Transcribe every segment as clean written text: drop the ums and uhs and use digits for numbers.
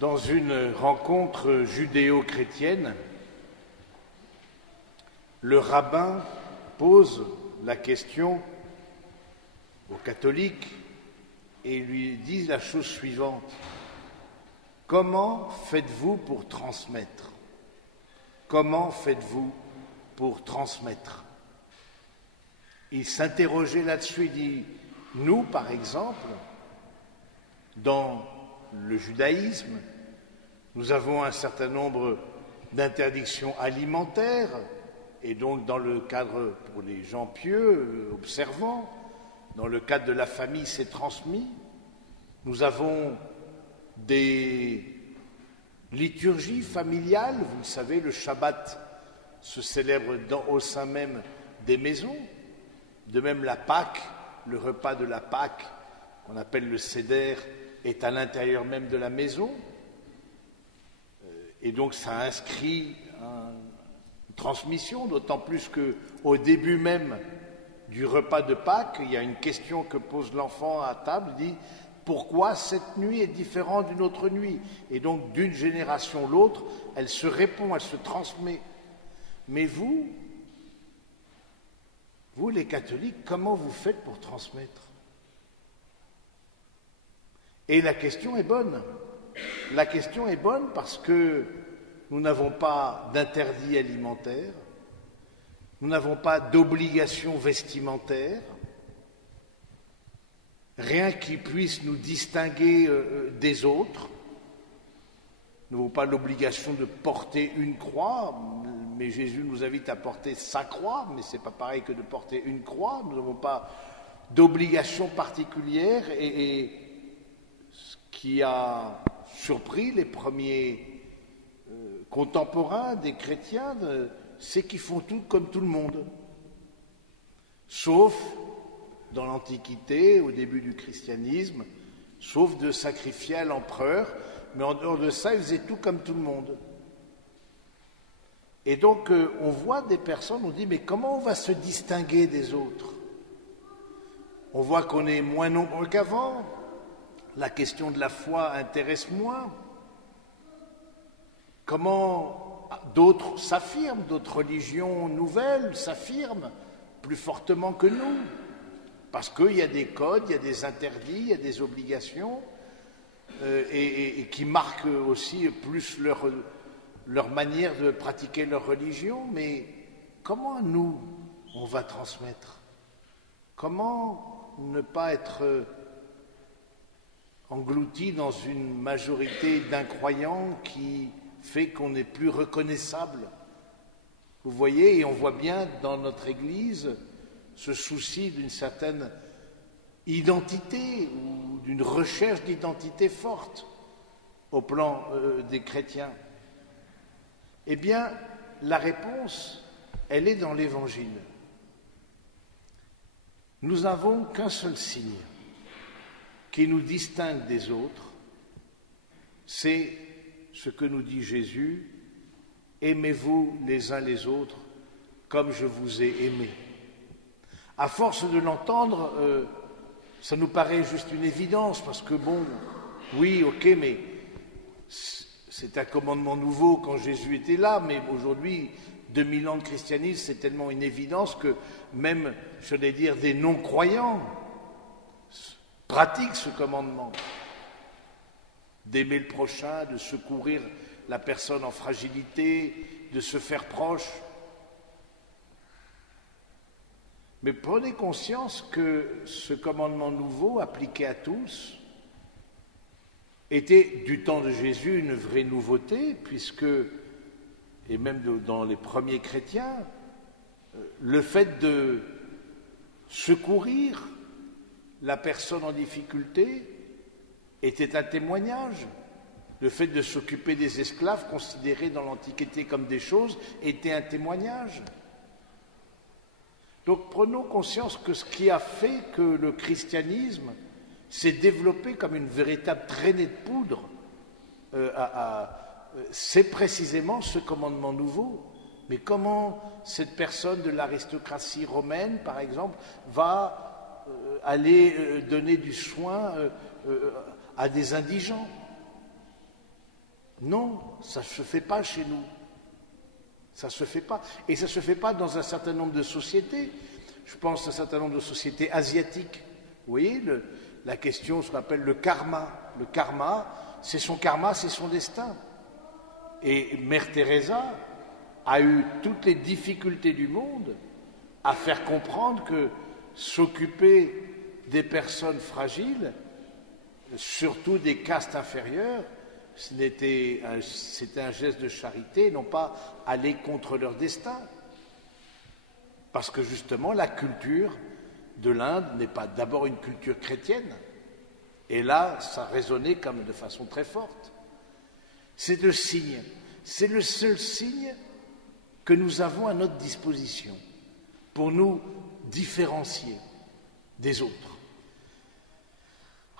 Dans une rencontre judéo-chrétienne, le rabbin pose la question aux catholiques et lui dit la chose suivante. Comment faites-vous pour transmettre ? Comment faites-vous pour transmettre ? Il s'interrogeait là-dessus, il dit, nous, par exemple, dans le judaïsme, nous avons un certain nombre d'interdictions alimentaires, et donc dans le cadre, pour les gens pieux, observants, dans le cadre de la famille, c'est transmis. Nous avons des liturgies familiales, vous le savez, le Shabbat se célèbre au sein même des maisons, de même la Pâque, le repas de la Pâque, qu'on appelle le Seder, est à l'intérieur même de la maison, et donc ça inscrit une transmission, d'autant plus qu'au début même du repas de Pâques, il y a une question que pose l'enfant à table, il dit « Pourquoi cette nuit est différente d'une autre nuit ?» Et donc d'une génération à l'autre, elle se répond, elle se transmet. Mais vous les catholiques, comment vous faites pour transmettre ? Et la question est bonne. La question est bonne parce que nous n'avons pas d'interdit alimentaire, nous n'avons pas d'obligation vestimentaire, rien qui puisse nous distinguer des autres. Nous n'avons pas l'obligation de porter une croix, mais Jésus nous invite à porter sa croix, mais ce n'est pas pareil que de porter une croix. Nous n'avons pas d'obligation particulière et ce qui a surpris les premiers contemporains des chrétiens, c'est qu'ils font tout comme tout le monde. Sauf dans l'Antiquité, au début du christianisme, sauf de sacrifier à l'empereur, mais en dehors de ça, ils faisaient tout comme tout le monde. Et donc, on voit des personnes, on dit, mais comment on va se distinguer des autres ? On voit qu'on est moins nombreux qu'avant, la question de la foi intéresse moins. Comment d'autres s'affirment, d'autres religions nouvelles s'affirment plus fortement que nous, parce qu'il y a des codes, il y a des interdits, il y a des obligations, et qui marquent aussi plus leur manière de pratiquer leur religion. Mais comment nous, on va transmettre ? Comment ne pas être englouti dans une majorité d'incroyants qui fait qu'on n'est plus reconnaissable ? Vous voyez, et on voit bien dans notre Église ce souci d'une certaine identité ou d'une recherche d'identité forte au plan des chrétiens. Eh bien, la réponse, elle est dans l'Évangile. Nous n'avons qu'un seul signe qui nous distingue des autres, c'est ce que nous dit Jésus, « Aimez-vous les uns les autres comme je vous ai aimés ». À force de l'entendre, ça nous paraît juste une évidence, parce que bon, oui, ok, mais c'est un commandement nouveau quand Jésus était là, mais aujourd'hui, 2000 ans de christianisme, c'est tellement une évidence que même, je vais dire, des non-croyants pratiquent ce commandement, d'aimer le prochain, de secourir la personne en fragilité, de se faire proche. Mais prenez conscience que ce commandement nouveau, appliqué à tous, était du temps de Jésus une vraie nouveauté, puisque, et même dans les premiers chrétiens, le fait de secourir la personne en difficulté était un témoignage. Le fait de s'occuper des esclaves, considérés dans l'Antiquité comme des choses, était un témoignage. Donc prenons conscience que ce qui a fait que le christianisme s'est développé comme une véritable traînée de poudre, c'est précisément ce commandement nouveau. Mais comment cette personne de l'aristocratie romaine, par exemple, va aller donner du soin à des indigents ? Non, ça ne se fait pas chez nous. Ça ne se fait pas. Et ça ne se fait pas dans un certain nombre de sociétés. Je pense à un certain nombre de sociétés asiatiques. Vous voyez, la question, ce qu'on appelle le karma. Le karma, c'est son destin. Et Mère Teresa a eu toutes les difficultés du monde à faire comprendre que s'occuper des personnes fragiles, surtout des castes inférieures, c'était un geste de charité, non pas aller contre leur destin. Parce que justement, la culture de l'Inde n'est pas d'abord une culture chrétienne. Et là, ça résonnait comme de façon très forte. C'est le signe, c'est le seul signe que nous avons à notre disposition pour nous différencier des autres.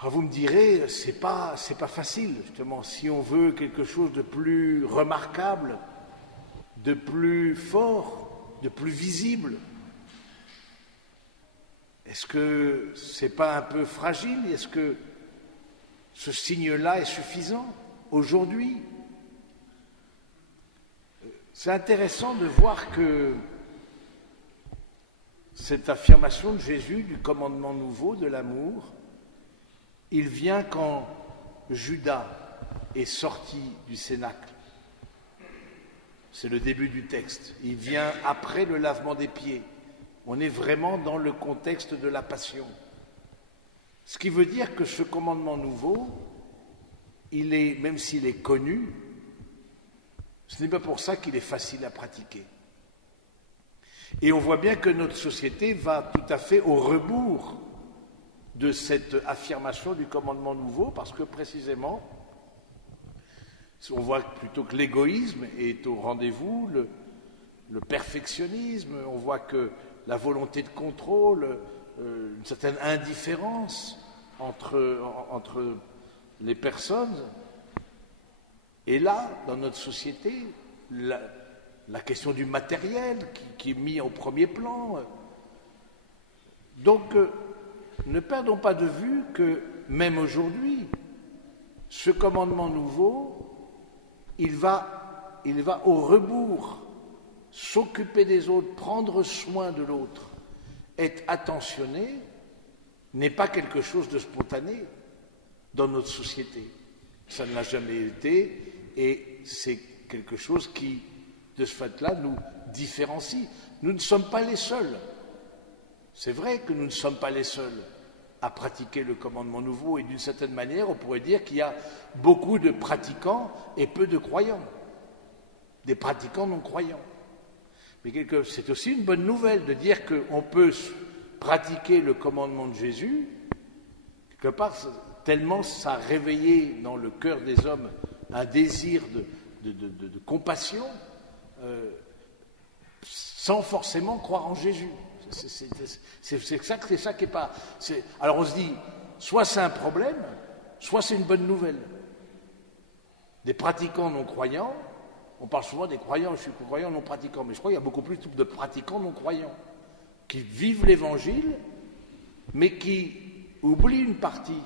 Alors vous me direz, c'est pas facile, justement, si on veut quelque chose de plus remarquable, de plus fort, de plus visible. Est-ce que c'est pas un peu fragile? Est-ce que ce signe-là est suffisant aujourd'hui? C'est intéressant de voir que cette affirmation de Jésus du commandement nouveau de l'amour, il vient quand Judas est sorti du cénacle. C'est le début du texte. Il vient après le lavement des pieds. On est vraiment dans le contexte de la passion. Ce qui veut dire que ce commandement nouveau, même s'il est connu, ce n'est pas pour ça qu'il est facile à pratiquer. Et on voit bien que notre société va tout à fait au rebours de cette affirmation du commandement nouveau, parce que précisément, on voit plutôt que l'égoïsme est au rendez-vous, le perfectionnisme, on voit que la volonté de contrôle, une certaine indifférence entre les personnes. Et là, dans notre société, la question du matériel qui est mis au premier plan. Donc, ne perdons pas de vue que même aujourd'hui, ce commandement nouveau, il va au rebours, s'occuper des autres, prendre soin de l'autre, être attentionné, n'est pas quelque chose de spontané dans notre société. Ça ne l'a jamais été et c'est quelque chose qui, de ce fait-là, nous différencie. Nous ne sommes pas les seuls. C'est vrai que nous ne sommes pas les seuls à pratiquer le commandement nouveau et d'une certaine manière, on pourrait dire qu'il y a beaucoup de pratiquants et peu de croyants, des pratiquants non croyants. Mais c'est aussi une bonne nouvelle de dire qu'on peut pratiquer le commandement de Jésus, quelque part, tellement ça a réveillé dans le cœur des hommes un désir de compassion, sans forcément croire en Jésus. C'est ça qui est pas. Alors on se dit, soit c'est un problème, soit c'est une bonne nouvelle. Des pratiquants non croyants, on parle souvent des croyants, je suis croyant non pratiquant, mais je crois qu'il y a beaucoup plus de pratiquants non croyants qui vivent l'Évangile, mais qui oublient une partie.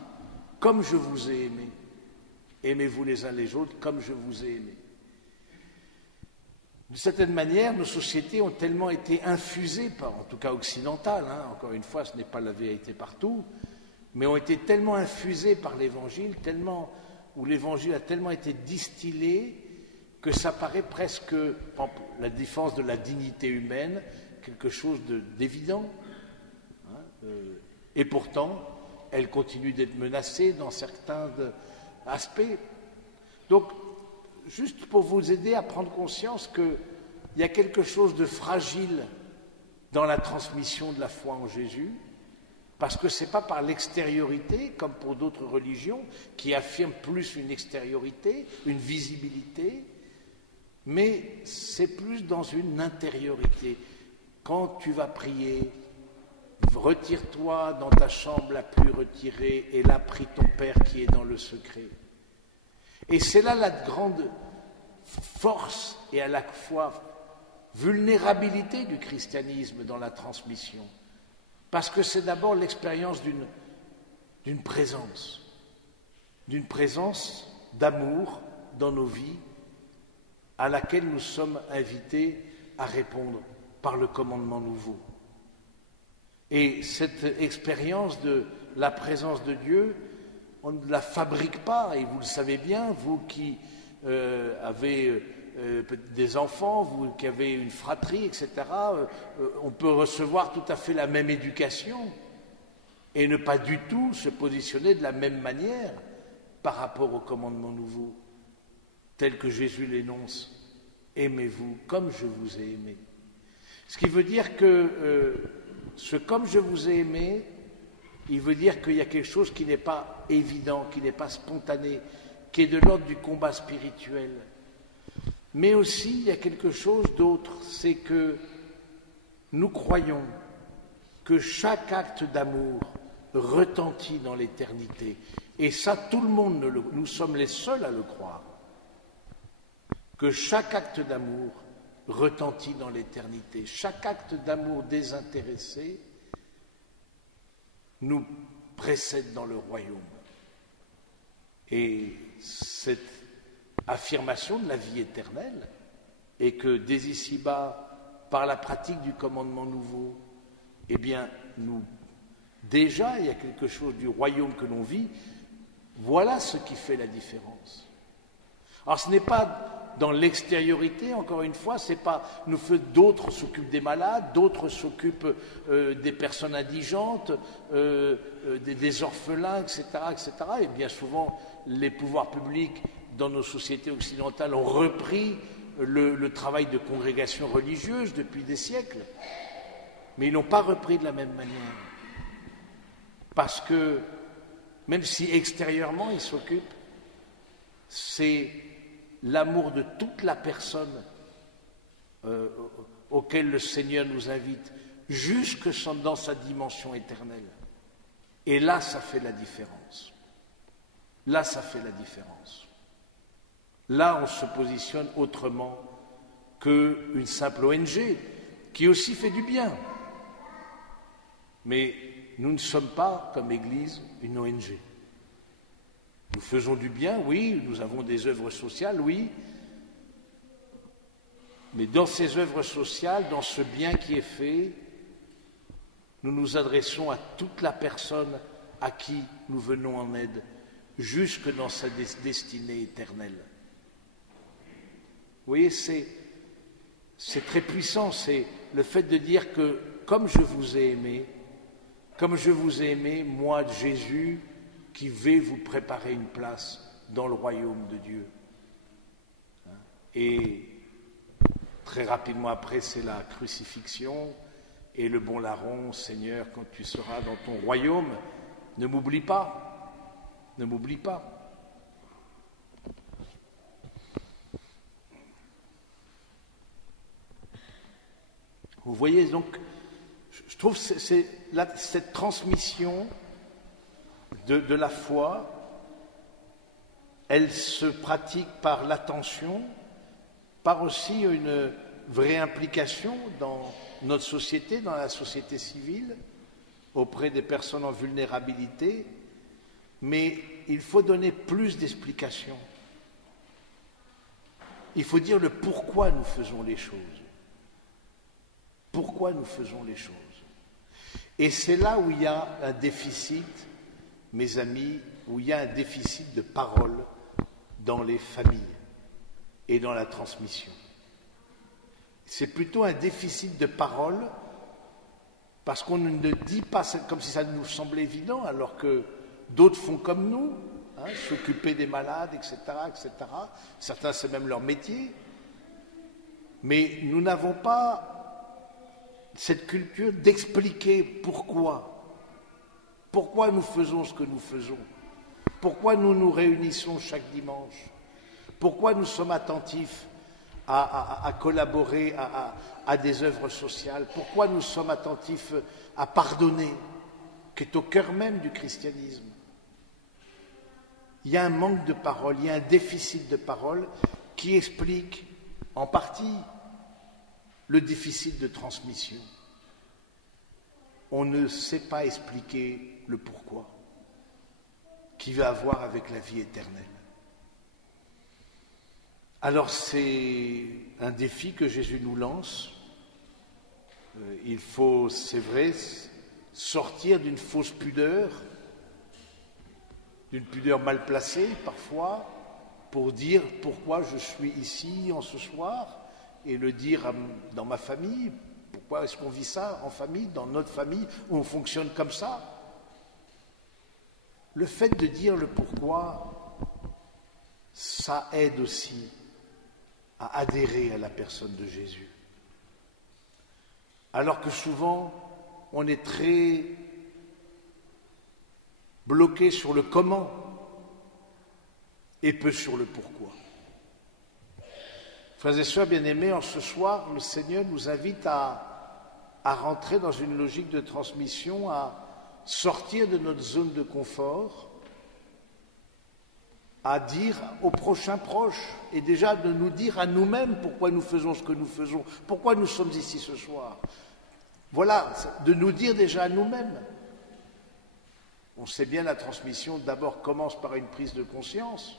Comme je vous ai aimé, aimez-vous les uns les autres comme je vous ai aimé. D'une certaine manière, nos sociétés ont tellement été infusées, en tout cas occidentales, encore une fois, ce n'est pas la vérité partout, mais ont été tellement infusées par l'Évangile, où l'Évangile a tellement été distillé, que ça paraît presque, la défense de la dignité humaine, quelque chose d'évident. Et pourtant, elle continue d'être menacée dans certains aspects. Donc, juste pour vous aider à prendre conscience qu'il y a quelque chose de fragile dans la transmission de la foi en Jésus, parce que ce n'est pas par l'extériorité, comme pour d'autres religions, qui affirment plus une extériorité, une visibilité, mais c'est plus dans une intériorité. Quand tu vas prier, retire-toi dans ta chambre la plus retirée, et là prie ton Père qui est dans le secret. Et c'est là la grande force et à la fois vulnérabilité du christianisme dans la transmission. Parce que c'est d'abord l'expérience d'une présence d'amour dans nos vies à laquelle nous sommes invités à répondre par le commandement nouveau. Et cette expérience de la présence de Dieu, on ne la fabrique pas, et vous le savez bien, vous qui avez des enfants, vous qui avez une fratrie, etc., on peut recevoir tout à fait la même éducation et ne pas du tout se positionner de la même manière par rapport au commandement nouveau, tel que Jésus l'énonce. Aimez-vous comme je vous ai aimé. Ce qui veut dire que ce comme je vous ai aimé, il veut dire qu'il y a quelque chose qui n'est pas évident, qui n'est pas spontané, qui est de l'ordre du combat spirituel. Mais aussi, il y a quelque chose d'autre, c'est que nous croyons que chaque acte d'amour retentit dans l'éternité. Et ça, tout le monde, nous sommes les seuls à le croire. Que chaque acte d'amour retentit dans l'éternité. Chaque acte d'amour désintéressé nous précède dans le royaume. Et cette affirmation de la vie éternelle est que dès ici-bas, par la pratique du commandement nouveau, eh bien, déjà, il y a quelque chose du royaume que l'on vit. Voilà ce qui fait la différence. Alors, ce n'est pas dans l'extériorité, encore une fois, c'est pas d'autres s'occupent des malades, d'autres s'occupent des personnes indigentes, des orphelins, etc., etc. Et bien souvent, les pouvoirs publics dans nos sociétés occidentales ont repris le travail de congrégation religieuse depuis des siècles, mais ils n'ont pas repris de la même manière. Parce que, même si extérieurement ils s'occupent, c'est l'amour de toute la personne auquel le Seigneur nous invite, jusque dans sa dimension éternelle. Et là, ça fait la différence. Là, ça fait la différence. Là, on se positionne autrement qu'une simple ONG, qui aussi fait du bien. Mais nous ne sommes pas, comme Église, une ONG. Nous faisons du bien, oui, nous avons des œuvres sociales, oui, mais dans ces œuvres sociales, dans ce bien qui est fait, nous nous adressons à toute la personne à qui nous venons en aide, jusque dans sa destinée éternelle. Vous voyez, c'est très puissant, c'est le fait de dire que comme je vous ai aimé, moi, Jésus, qui vais vous préparer une place dans le royaume de Dieu. Et très rapidement après, c'est la crucifixion et le bon larron, Seigneur, quand tu seras dans ton royaume, ne m'oublie pas, ne m'oublie pas. Vous voyez, donc, je trouve que cette transmission de la foi, elle se pratique par l'attention, par aussi une vraie implication dans notre société, dans la société civile, auprès des personnes en vulnérabilité, mais il faut donner plus d'explications. Il faut dire le pourquoi nous faisons les choses. Pourquoi nous faisons les choses. Et c'est là où il y a un déficit, mes amis, où il y a un déficit de parole dans les familles et dans la transmission. C'est plutôt un déficit de parole parce qu'on ne dit pas comme si ça nous semblait évident, alors que d'autres font comme nous, s'occuper des malades, etc., etc. Certains, c'est même leur métier. Mais nous n'avons pas cette culture d'expliquer pourquoi nous faisons ce que nous faisons, pourquoi nous nous réunissons chaque dimanche, pourquoi nous sommes attentifs à collaborer à des œuvres sociales, pourquoi nous sommes attentifs à pardonner, qui est au cœur même du christianisme. Il y a un manque de parole, il y a un déficit de parole qui explique en partie le déficit de transmission. On ne sait pas expliquer le pourquoi qui va avoir avec la vie éternelle. Alors c'est un défi que Jésus nous lance. Il faut, c'est vrai, sortir d'une fausse pudeur, d'une pudeur mal placée parfois, pour dire pourquoi je suis ici en ce soir, et le dire dans ma famille. Pourquoi est-ce qu'on vit ça en famille, dans notre famille, où on fonctionne comme ça? Le fait de dire le pourquoi, ça aide aussi à adhérer à la personne de Jésus. Alors que souvent, on est très bloqué sur le comment et peu sur le pourquoi. Frères et sœurs bien-aimés, en ce soir, le Seigneur nous invite à rentrer dans une logique de transmission, à sortir de notre zone de confort, à dire aux prochains proches, et déjà de nous dire à nous-mêmes pourquoi nous faisons ce que nous faisons, pourquoi nous sommes ici ce soir. Voilà, de nous dire déjà à nous-mêmes. On sait bien, la transmission d'abord commence par une prise de conscience,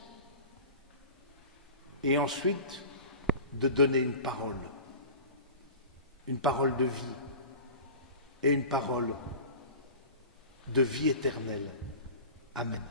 et ensuite de donner une parole de vie, et une parole de vie éternelle. Amen.